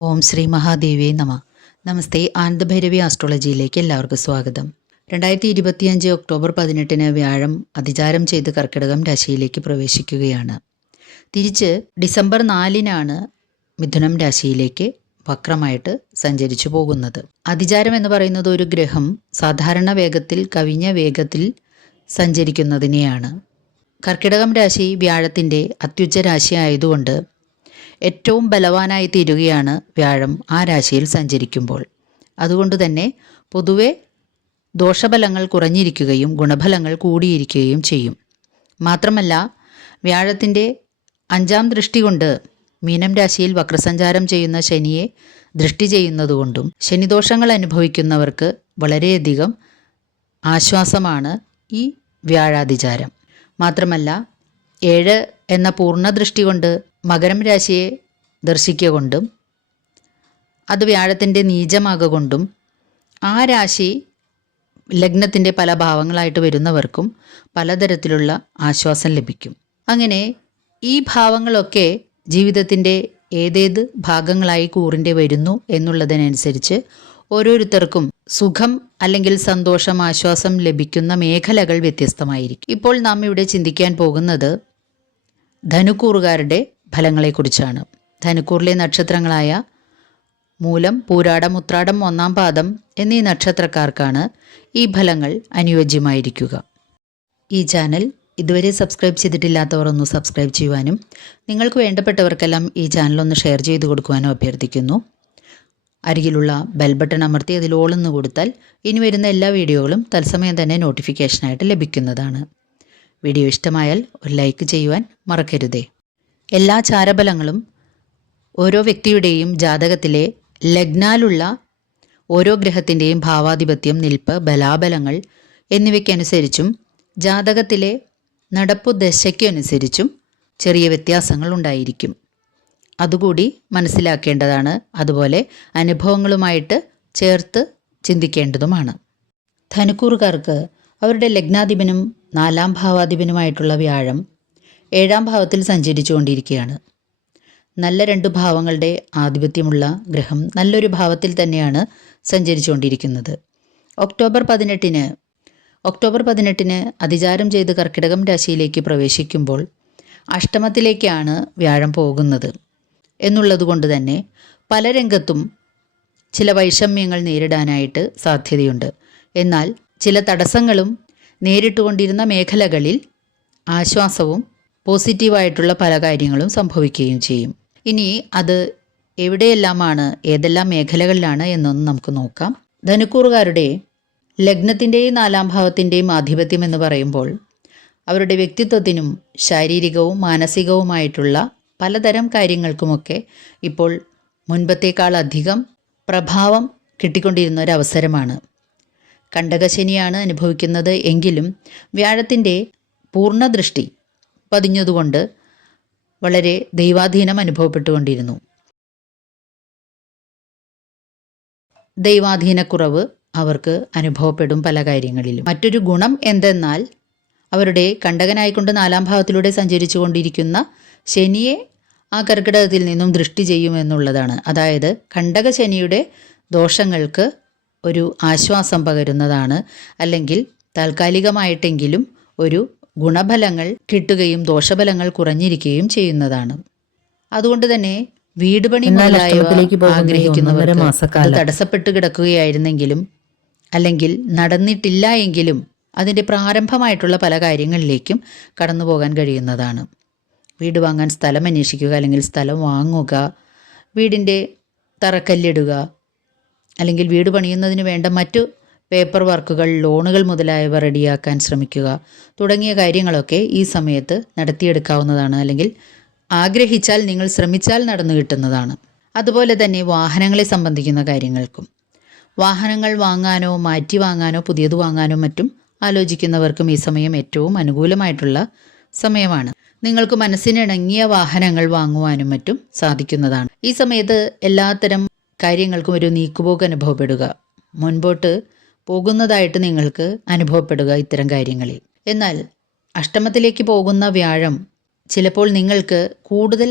ഓം ശ്രീ മഹാദേവിയെ നമ. നമസ്തേ ആനന്ദഭൈരവി ആസ്ട്രോളജിയിലേക്ക് എല്ലാവർക്കും സ്വാഗതം. രണ്ടായിരത്തി ഇരുപത്തിയഞ്ച് ഒക്ടോബർ പതിനെട്ടിന് വ്യാഴം അതിചാരം ചെയ്ത് കർക്കിടകം രാശിയിലേക്ക് പ്രവേശിക്കുകയാണ്. തിരിച്ച് ഡിസംബർ നാലിനാണ് മിഥുനം രാശിയിലേക്ക് വക്രമായിട്ട് സഞ്ചരിച്ചു പോകുന്നത്. അതിചാരം എന്ന് പറയുന്നത് ഒരു ഗ്രഹം സാധാരണ വേഗത്തിൽ കവിഞ്ഞ വേഗത്തിൽ സഞ്ചരിക്കുന്നതിനെയാണ്. കർക്കിടകം രാശി വ്യാഴത്തിന്റെ അത്യുച്ച രാശി ആയതുകൊണ്ട് ഏറ്റവും ബലവാനായി തീരുകയാണ് വ്യാഴം ആ രാശിയിൽ സഞ്ചരിക്കുമ്പോൾ. അതുകൊണ്ട് തന്നെ പൊതുവെ ദോഷഫലങ്ങൾ കുറഞ്ഞിരിക്കുകയും ഗുണഫലങ്ങൾ കൂടിയിരിക്കുകയും ചെയ്യും. മാത്രമല്ല വ്യാഴത്തിന്റെ അഞ്ചാം ദൃഷ്ടി കൊണ്ട് മീനം രാശിയിൽ വക്രസഞ്ചാരം ചെയ്യുന്ന ശനിയെ ദൃഷ്ടി ചെയ്യുന്നതുകൊണ്ടും ശനിദോഷങ്ങൾ അനുഭവിക്കുന്നവർക്ക് വളരെയധികം ആശ്വാസമാണ് ഈ വ്യാഴാതിചാരം. മാത്രമല്ല ഏഴ് എന്ന പൂർണ ദൃഷ്ടി കൊണ്ട് മകരം രാശിയെ ദർശിക്കൊണ്ടും അത് വ്യാഴത്തിന്റെ നീചമാകൊണ്ടും ആ രാശി ലഗ്നത്തിന്റെ പല ഭാവങ്ങളായിട്ട് വരുന്നവർക്കും പലതരത്തിലുള്ള ആശ്വാസം ലഭിക്കും. അങ്ങനെ ഈ ഭാവങ്ങളൊക്കെ ജീവിതത്തിന്റെ ഏതേത് ഭാഗങ്ങളായി കൂറിന്റെ വരുന്നു എന്നുള്ളതിനനുസരിച്ച് ഓരോരുത്തർക്കും സുഖം അല്ലെങ്കിൽ സന്തോഷം ആശ്വാസം ലഭിക്കുന്ന മേഖലകൾ വ്യത്യസ്തമായിരിക്കും. ഇപ്പോൾ നാം ഇവിടെ ചിന്തിക്കാൻ പോകുന്നത് ധനുക്കൂറുകാരുടെ ഫലങ്ങളെക്കുറിച്ചാണ്. ധനുക്കൂറിലെ നക്ഷത്രങ്ങളായ മൂലം പൂരാടം ഉത്രാടം ഒന്നാം പാദം എന്നീ നക്ഷത്രക്കാർക്കാണ് ഈ ഫലങ്ങൾ അനുയോജ്യമായിരിക്കുക. ഈ ചാനൽ ഇതുവരെ സബ്സ്ക്രൈബ് ചെയ്തിട്ടില്ലാത്തവർ ഒന്ന് സബ്സ്ക്രൈബ് ചെയ്യുവാനും നിങ്ങൾക്ക് വേണ്ടപ്പെട്ടവർക്കെല്ലാം ഈ ചാനൽ ഒന്ന് ഷെയർ ചെയ്ത് കൊടുക്കുവാനും അഭ്യർത്ഥിക്കുന്നു. അരികിലുള്ള ബെൽ ബട്ടൺ അമർത്തി അതിൽ ഓളെന്ന് കൊടുത്താൽ ഇനി വരുന്ന എല്ലാ വീഡിയോകളും തത്സമയം തന്നെ നോട്ടിഫിക്കേഷനായിട്ട് ലഭിക്കുന്നതാണ്. വീഡിയോ ഇഷ്ടമായാൽ ഒരു ലൈക്ക് ചെയ്യുവാൻ മറക്കരുതേ. എല്ലാ ചാരബലങ്ങളും ഓരോ വ്യക്തിയുടെയും ജാതകത്തിലെ ലഗ്നാലുള്ള ഓരോ ഗ്രഹത്തിന്റെയും ഭാവാധിപത്യം നിൽപ്പ് ബലാബലങ്ങൾ എന്നിവയ്ക്കനുസരിച്ചും ജാതകത്തിലെ നടപ്പു ദശയ്ക്കനുസരിച്ചും ചെറിയ വ്യത്യാസങ്ങൾ ഉണ്ടായിരിക്കും. അതുകൂടി മനസ്സിലാക്കേണ്ടതാണ്. അതുപോലെ അനുഭവങ്ങളുമായിട്ട് ചേർത്ത് ചിന്തിക്കേണ്ടതുമാണ്. ധനുക്കൂറുകാർക്ക് അവരുടെ ലഗ്നാധിപനും നാലാം ഭാവാധിപനുമായിട്ടുള്ള വ്യാഴം ഏഴാം ഭാവത്തിൽ സഞ്ചരിച്ചുകൊണ്ടിരിക്കുകയാണ്. നല്ല രണ്ട് ഭാവങ്ങളുടെ ആധിപത്യമുള്ള ഗ്രഹം നല്ലൊരു ഭാവത്തിൽ തന്നെയാണ് സഞ്ചരിച്ചുകൊണ്ടിരിക്കുന്നത്. ഒക്ടോബർ പതിനെട്ടിന് ഒക്ടോബർ പതിനെട്ടിന് അതിചാരം ചെയ്ത് കർക്കിടകം രാശിയിലേക്ക് പ്രവേശിക്കുമ്പോൾ അഷ്ടമത്തിലേക്കാണ് വ്യാഴം പോകുന്നത്. എന്നുള്ളതുകൊണ്ട് തന്നെ പല രംഗത്തും ചില വൈഷമ്യങ്ങൾ നേരിടാനായിട്ട് സാധ്യതയുണ്ട്. എന്നാൽ ചില തടസ്സങ്ങളും നേരിട്ടുകൊണ്ടിരുന്ന മേഖലകളിൽ ആശ്വാസവും പോസിറ്റീവായിട്ടുള്ള പല കാര്യങ്ങളും സംഭവിക്കുകയും ചെയ്യും. ഇനി അത് എവിടെയെല്ലാമാണ് ഏതെല്ലാം മേഖലകളിലാണ് എന്നൊന്ന് നമുക്ക് നോക്കാം. ധനുക്കൂറുകാരുടെ ലഗ്നത്തിന്റെയും നാലാം ഭാവത്തിന്റെയും ആധിപത്യം എന്ന് പറയുമ്പോൾ അവരുടെ വ്യക്തിത്വത്തിനും ശാരീരികവും മാനസികവുമായിട്ടുള്ള പലതരം കാര്യങ്ങൾക്കുമൊക്കെ ഇപ്പോൾ മുൻപത്തേക്കാളധികം പ്രഭാവം കിട്ടിക്കൊണ്ടിരുന്ന ഒരു അവസരമാണ്. കണ്ടകശനിയാണ് അനുഭവിക്കുന്നത് എങ്കിലും വ്യാഴത്തിന്റെ പൂർണദൃഷ്ടി പതിഞ്ഞതുകൊണ്ട് വളരെ ദൈവാധീനം അനുഭവപ്പെട്ടുകൊണ്ടിരുന്നു. ദൈവാധീനക്കുറവ് അവർക്ക് അനുഭവപ്പെടും പല കാര്യങ്ങളിലും. മറ്റൊരു ഗുണം എന്തെന്നാൽ അവരുടെ കണ്ടകനായിക്കൊണ്ട് നാലാം ഭാവത്തിലൂടെ സഞ്ചരിച്ചു കൊണ്ടിരിക്കുന്ന ശനിയെ ആ കർക്കിടകത്തിൽ നിന്നും ദൃഷ്ടി ചെയ്യുമെന്നുള്ളതാണ്. അതായത് കണ്ടക ശനിയുടെ ദോഷങ്ങൾക്ക് ഒരു ആശ്വാസം പകരുന്നതാണ്. അല്ലെങ്കിൽ താൽക്കാലികമായിട്ടെങ്കിലും ഒരു ഗുണഫലങ്ങൾ കിട്ടുകയും ദോഷഫലങ്ങൾ കുറഞ്ഞിരിക്കുകയും ചെയ്യുന്നതാണ്. അതുകൊണ്ട് തന്നെ വീട് പണി മുതലായവ ആഗ്രഹിക്കുന്നവർക്ക് തടസ്സപ്പെട്ട് കിടക്കുകയായിരുന്നെങ്കിലും അല്ലെങ്കിൽ നടന്നിട്ടില്ല എങ്കിലും അതിന്റെ പ്രാരംഭമായിട്ടുള്ള പല കാര്യങ്ങളിലേക്കും കടന്നു പോകാൻ കഴിയുന്നതാണ്. വീട് വാങ്ങാൻ സ്ഥലം അന്വേഷിക്കുക അല്ലെങ്കിൽ സ്ഥലം വാങ്ങുക വീടിന്റെ തറക്കല്ലിടുക അല്ലെങ്കിൽ വീട് പണിയുന്നതിന് വേണ്ട മറ്റു പേപ്പർ വർക്കുകൾ ലോണുകൾ മുതലായവ റെഡിയാക്കാൻ ശ്രമിക്കുക. തുടങ്ങിയ കാര്യങ്ങളൊക്കെ ഈ സമയത്ത് നടത്തിയെടുക്കാവുന്നതാണ് അല്ലെങ്കിൽ ആഗ്രഹിച്ചാൽ നിങ്ങൾ ശ്രമിച്ചാൽ നടന്നു കിട്ടുന്നതാണ്. അതുപോലെ തന്നെ വാഹനങ്ങളെ സംബന്ധിക്കുന്ന കാര്യങ്ങൾക്കും. വാഹനങ്ങൾ വാങ്ങാനോ മാറ്റി വാങ്ങാനോ പുതിയത് വാങ്ങാനോ മറ്റും ആലോചിക്കുന്നവർക്കും ഈ സമയം ഏറ്റവും അനുകൂലമായിട്ടുള്ള സമയമാണ്. നിങ്ങൾക്ക് മനസ്സിനിണങ്ങിയ വാഹനങ്ങൾ വാങ്ങുവാനും മറ്റും സാധിക്കുന്നതാണ്. ഈ സമയത്ത് എല്ലാത്തരം കാര്യങ്ങൾക്കും ഒരു നീക്കുപോക്ക് അനുഭവപ്പെടുക. മുൻപോട്ട് പോകുന്നതായിട്ട് നിങ്ങൾക്ക് അനുഭവപ്പെടുക ഇത്തരം കാര്യങ്ങളിൽ. എന്നാൽ അഷ്ടമത്തിലേക്ക് പോകുന്ന വ്യാഴം ചിലപ്പോൾ നിങ്ങൾക്ക് കൂടുതൽ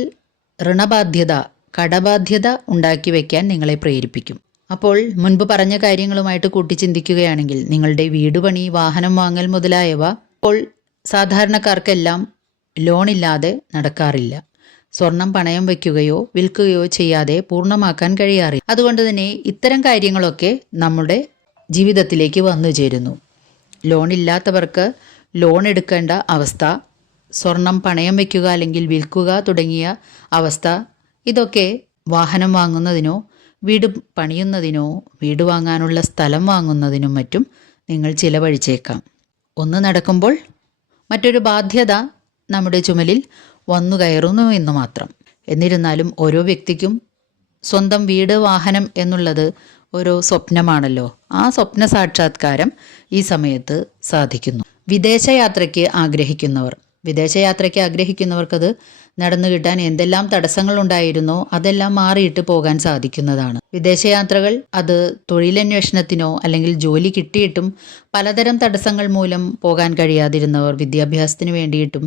ഋണബാധ്യത കടബാധ്യത ഉണ്ടാക്കി വയ്ക്കാൻ നിങ്ങളെ പ്രേരിപ്പിക്കും. അപ്പോൾ മുൻപ് പറഞ്ഞ കാര്യങ്ങളുമായിട്ട് കൂട്ടിച്ചിന്തിക്കുകയാണെങ്കിൽ നിങ്ങളുടെ വീട് പണി വാഹനം വാങ്ങൽ മുതലായവ ഇപ്പോൾ സാധാരണക്കാർക്കെല്ലാം ലോണില്ലാതെ നടക്കാറില്ല. സ്വർണം പണയം വയ്ക്കുകയോ വിൽക്കുകയോ ചെയ്യാതെ പൂർണമാക്കാൻ കഴിയാറില്ല. അതുകൊണ്ട് തന്നെ ഇത്തരം കാര്യങ്ങളൊക്കെ നമ്മുടെ ജീവിതത്തിലേക്ക് വന്നു ചേരുന്നു. ലോൺ ഇല്ലാത്തവർക്ക് ലോൺ എടുക്കേണ്ട അവസ്ഥ സ്വർണം പണയം വയ്ക്കുക അല്ലെങ്കിൽ വിൽക്കുക തുടങ്ങിയ അവസ്ഥ ഇതൊക്കെ വാഹനം വാങ്ങുന്നതിനോ വീട് പണിയുന്നതിനോ വീട് വാങ്ങാനുള്ള സ്ഥലം വാങ്ങുന്നതിനും മറ്റും നിങ്ങൾ ചിലവഴിച്ചേക്കാം. ഒന്ന് നടക്കുമ്പോൾ മറ്റൊരു ബാധ്യത നമ്മുടെ ചുമലിൽ വന്നു കയറുന്നു എന്ന് മാത്രം. എന്നിരുന്നാലും ഓരോ വ്യക്തിക്കും സ്വന്തം വീട് വാഹനം എന്നുള്ളത് ഓരോ സ്വപ്നമാണല്ലോ. ആ സ്വപ്ന സാക്ഷാത്കാരം ഈ സമയത്ത് സാധിക്കുന്നു. വിദേശയാത്രയ്ക്ക് ആഗ്രഹിക്കുന്നവർ. വിദേശയാത്രയ്ക്ക് ആഗ്രഹിക്കുന്നവർക്കത് നടന്നു കിട്ടാൻ എന്തെല്ലാം തടസ്സങ്ങൾ ഉണ്ടായിരുന്നോ അതെല്ലാം മാറിയിട്ട് പോകാൻ സാധിക്കുന്നതാണ്. വിദേശയാത്രകൾ അത് തൊഴിലന്വേഷണത്തിനോ അല്ലെങ്കിൽ ജോലി കിട്ടിയിട്ടും പലതരം തടസ്സങ്ങൾ മൂലം പോകാൻ കഴിയാതിരുന്നവർ വിദ്യാഭ്യാസത്തിന് വേണ്ടിയിട്ടും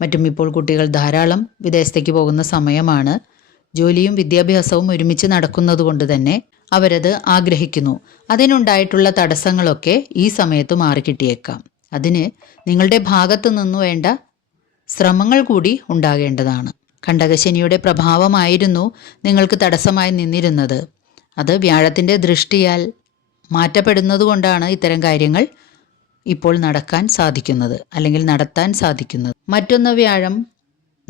മറ്റും ഇപ്പോൾ കുട്ടികൾ ധാരാളം വിദേശത്തേക്ക് പോകുന്ന സമയമാണ് ജോലിയും വിദ്യാഭ്യാസവും ഒരുമിച്ച് നടക്കുന്നത് കൊണ്ട് തന്നെ അവരത് ആഗ്രഹിക്കുന്നു. അതിനുണ്ടായിട്ടുള്ള തടസ്സങ്ങളൊക്കെ ഈ സമയത്ത് മാറിക്കിട്ടിയേക്കാം. അതിന് നിങ്ങളുടെ ഭാഗത്തു നിന്നു വേണ്ട ശ്രമങ്ങൾ കൂടി ഉണ്ടാകേണ്ടതാണ്. കണ്ടകശനിയുടെ പ്രഭാവമായിരുന്നു നിങ്ങൾക്ക് തടസ്സമായി നിന്നിരുന്നത്. അത് വ്യാഴത്തിന്റെ ദൃഷ്ടിയാൽ മാറ്റപ്പെടുന്നതുകൊണ്ടാണ് ഇത്തരം കാര്യങ്ങൾ ഇപ്പോൾ നടക്കാൻ സാധിക്കുന്നത്. അല്ലെങ്കിൽ നടത്താൻ സാധിക്കുന്നത്. മറ്റൊന്ന് വ്യാഴം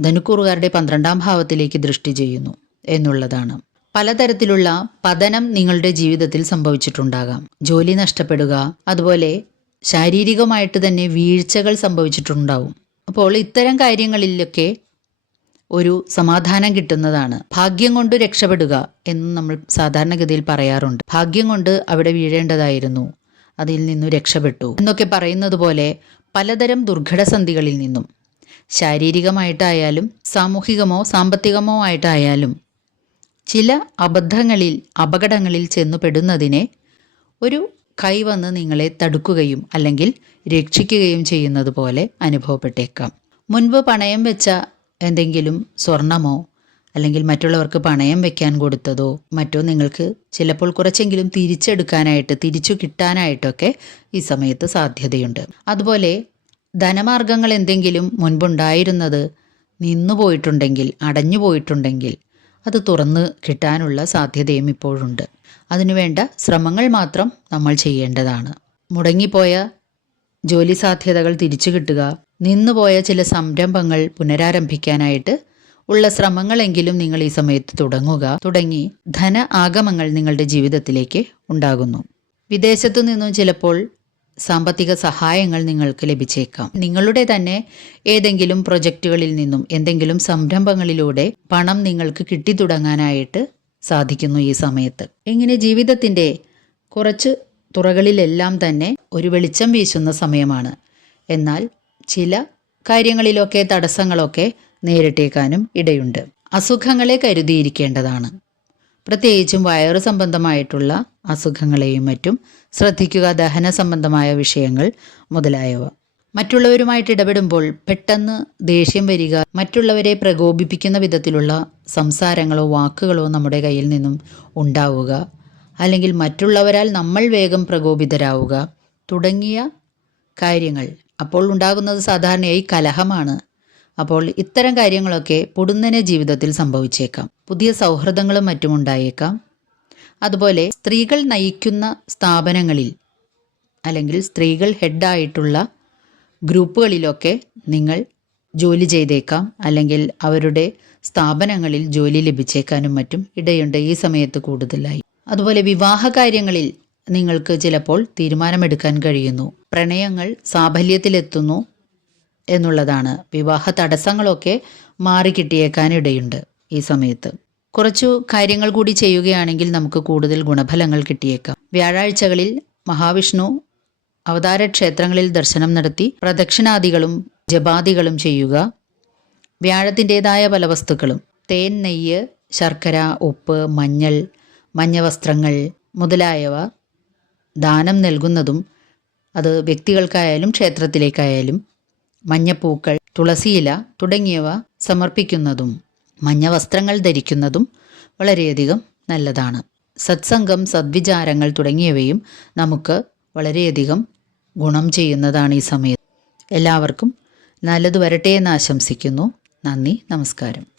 ധനുക്കൂറുകാരുടെ പന്ത്രണ്ടാം ഭാവത്തിലേക്ക് ദൃഷ്ടി ചെയ്യുന്നു എന്നുള്ളതാണ്. പലതരത്തിലുള്ള പതനം നിങ്ങളുടെ ജീവിതത്തിൽ സംഭവിച്ചിട്ടുണ്ടാകാം. ജോലി നഷ്ടപ്പെടുക അതുപോലെ ശാരീരികമായിട്ട് തന്നെ വീഴ്ചകൾ സംഭവിച്ചിട്ടുണ്ടാവും. അപ്പോൾ ഇത്തരം കാര്യങ്ങളിലൊക്കെ ഒരു സമാധാനം കിട്ടുന്നതാണ്. ഭാഗ്യം കൊണ്ട് രക്ഷപ്പെടുക എന്ന് നമ്മൾ സാധാരണഗതിയിൽ പറയാറുണ്ട്. ഭാഗ്യം കൊണ്ട് അവിടെ വീഴേണ്ടതായിരുന്നു. അതിൽ നിന്നു രക്ഷപ്പെട്ടു എന്നൊക്കെ പറയുന്നത് പോലെ പലതരം ദുർഘടസന്ധികളിൽ നിന്നും. ശാരീരികമായിട്ടായാലും സാമൂഹികമോ സാമ്പത്തികമോ ആയിട്ടായാലും ചില അബദ്ധങ്ങളിൽ അപകടങ്ങളിൽ ചെന്നുപെടുന്നതിനെ ഒരു കൈ വന്ന് നിങ്ങളെ തടുക്കുകയും അല്ലെങ്കിൽ രക്ഷിക്കുകയും ചെയ്യുന്നത് പോലെ അനുഭവപ്പെട്ടേക്കാം. മുൻപ് പണയം വെച്ച എന്തെങ്കിലും സ്വർണമോ അല്ലെങ്കിൽ മറ്റുള്ളവർക്ക് പണയം വെക്കാൻ കൊടുത്തതോ മറ്റോ നിങ്ങൾക്ക് ചിലപ്പോൾ കുറച്ചെങ്കിലും തിരിച്ചെടുക്കാനായിട്ട് തിരിച്ചു കിട്ടാനായിട്ടൊക്കെ ഈ സമയത്ത് സാധ്യതയുണ്ട്. അതുപോലെ ധനമാർഗങ്ങൾ എന്തെങ്കിലും മുൻപുണ്ടായിരുന്നത് നിന്നുപോയിട്ടുണ്ടെങ്കിൽ അടഞ്ഞു പോയിട്ടുണ്ടെങ്കിൽ അത് തുറന്ന് കിട്ടാനുള്ള സാധ്യതയും ഇപ്പോഴുണ്ട്. അതിനുവേണ്ട ശ്രമങ്ങൾ മാത്രം നമ്മൾ ചെയ്യേണ്ടതാണ്. മുടങ്ങിപ്പോയ ജോലി സാധ്യതകൾ തിരിച്ചു കിട്ടുക നിന്നുപോയ ചില സംരംഭങ്ങൾ പുനരാരംഭിക്കാനായിട്ട് ഉള്ള ശ്രമങ്ങളെങ്കിലും നിങ്ങൾ ഈ സമയത്ത് തുടങ്ങുക. തുടങ്ങി ധന ആഗമങ്ങൾ നിങ്ങളുടെ ജീവിതത്തിലേക്ക് ഉണ്ടാകുന്നു. വിദേശത്തു നിന്നും ചിലപ്പോൾ സാമ്പത്തിക സഹായങ്ങൾ നിങ്ങൾക്ക് ലഭിച്ചേക്കാം. നിങ്ങളുടെ തന്നെ ഏതെങ്കിലും പ്രൊജക്റ്റുകളിൽ നിന്നും എന്തെങ്കിലും സംരംഭങ്ങളിലൂടെ പണം നിങ്ങൾക്ക് കിട്ടിത്തുടങ്ങാനായിട്ട് സാധിക്കുന്നു ഈ സമയത്ത്. ഇങ്ങനെ ജീവിതത്തിന്റെ കുറച്ച് തുറകളിലെല്ലാം തന്നെ ഒരു വെളിച്ചം വീശുന്ന സമയമാണ്. എന്നാൽ ചില കാര്യങ്ങളിലൊക്കെ തടസ്സങ്ങളൊക്കെ നേരിട്ടേക്കാനും ഇടയുണ്ട്. അസുഖങ്ങളെ കരുതിയിരിക്കേണ്ടതാണ്. പ്രത്യേകിച്ചും വയറു സംബന്ധമായിട്ടുള്ള അസുഖങ്ങളെയും മറ്റും ശ്രദ്ധിക്കുക ദഹന സംബന്ധമായ വിഷയങ്ങൾ മുതലായവ. മറ്റുള്ളവരുമായിട്ട് ഇടപെടുമ്പോൾ പെട്ടെന്ന് ദേഷ്യം വരിക മറ്റുള്ളവരെ പ്രകോപിപ്പിക്കുന്ന വിധത്തിലുള്ള സംസാരങ്ങളോ വാക്കുകളോ നമ്മുടെ കയ്യിൽ നിന്നും ഉണ്ടാവുക അല്ലെങ്കിൽ മറ്റുള്ളവരാൽ നമ്മൾ വേഗം പ്രകോപിതരാവുക തുടങ്ങിയ കാര്യങ്ങൾ അപ്പോൾ ഉണ്ടാകുന്നത് സാധാരണയായി കലഹമാണ്. അപ്പോൾ ഇത്തരം കാര്യങ്ങളൊക്കെ പൊടുന്നനെ ജീവിതത്തിൽ സംഭവിച്ചേക്കാം. പുതിയ സൗഹൃദങ്ങളും മറ്റും ഉണ്ടായേക്കാം. അതുപോലെ സ്ത്രീകൾ നയിക്കുന്ന സ്ഥാപനങ്ങളിൽ അല്ലെങ്കിൽ സ്ത്രീകൾ ഹെഡായിട്ടുള്ള ഗ്രൂപ്പുകളിലൊക്കെ നിങ്ങൾ ജോലി ചെയ്തേക്കാം. അല്ലെങ്കിൽ അവരുടെ സ്ഥാപനങ്ങളിൽ ജോലി ലഭിച്ചേക്കാനും മറ്റും ഇടയുണ്ട്. ഈ സമയത്ത് കൂടുതലായി. അതുപോലെ വിവാഹ കാര്യങ്ങളിൽ നിങ്ങൾക്ക് ചിലപ്പോൾ തീരുമാനമെടുക്കാൻ കഴിയുന്നു. പ്രണയങ്ങൾ സാഫല്യത്തിലെത്തുന്നു എന്നുള്ളതാണ്. വിവാഹ തടസ്സങ്ങളൊക്കെ മാറിക്കിട്ടിയേക്കാനിടയുണ്ട് ഈ സമയത്ത്. കുറച്ചു കാര്യങ്ങൾ കൂടി ചെയ്യുകയാണെങ്കിൽ നമുക്ക് കൂടുതൽ ഗുണഫലങ്ങൾ കിട്ടിയേക്കാം. വ്യാഴാഴ്ചകളിൽ മഹാവിഷ്ണു അവതാര ക്ഷേത്രങ്ങളിൽ ദർശനം നടത്തി പ്രദക്ഷിണാദികളും ജപാദികളും ചെയ്യുക. വ്യാഴത്തിന്റെതായ പല വസ്തുക്കളും. തേൻ നെയ്യ് ശർക്കര ഉപ്പ് മഞ്ഞൾ മഞ്ഞവസ്ത്രങ്ങൾ മുതലായവ ദാനം നൽകുന്നതും അത് വ്യക്തികൾക്കായാലും ക്ഷേത്രത്തിലേക്കായാലും മഞ്ഞപ്പൂക്കൾ തുളസിയില തുടങ്ങിയവ സമർപ്പിക്കുന്നതും മഞ്ഞ വസ്ത്രങ്ങൾ ധരിക്കുന്നതും വളരെയധികം നല്ലതാണ്. സത്സംഗം സദ്വിചാരങ്ങൾ തുടങ്ങിയവയും നമുക്ക് വളരെയധികം ഗുണം ചെയ്യുന്നതാണ് ഈ സമയത്ത്. എല്ലാവർക്കും നല്ലത് വരട്ടെ എന്ന് ആശംസിക്കുന്നു. നന്ദി നമസ്കാരം.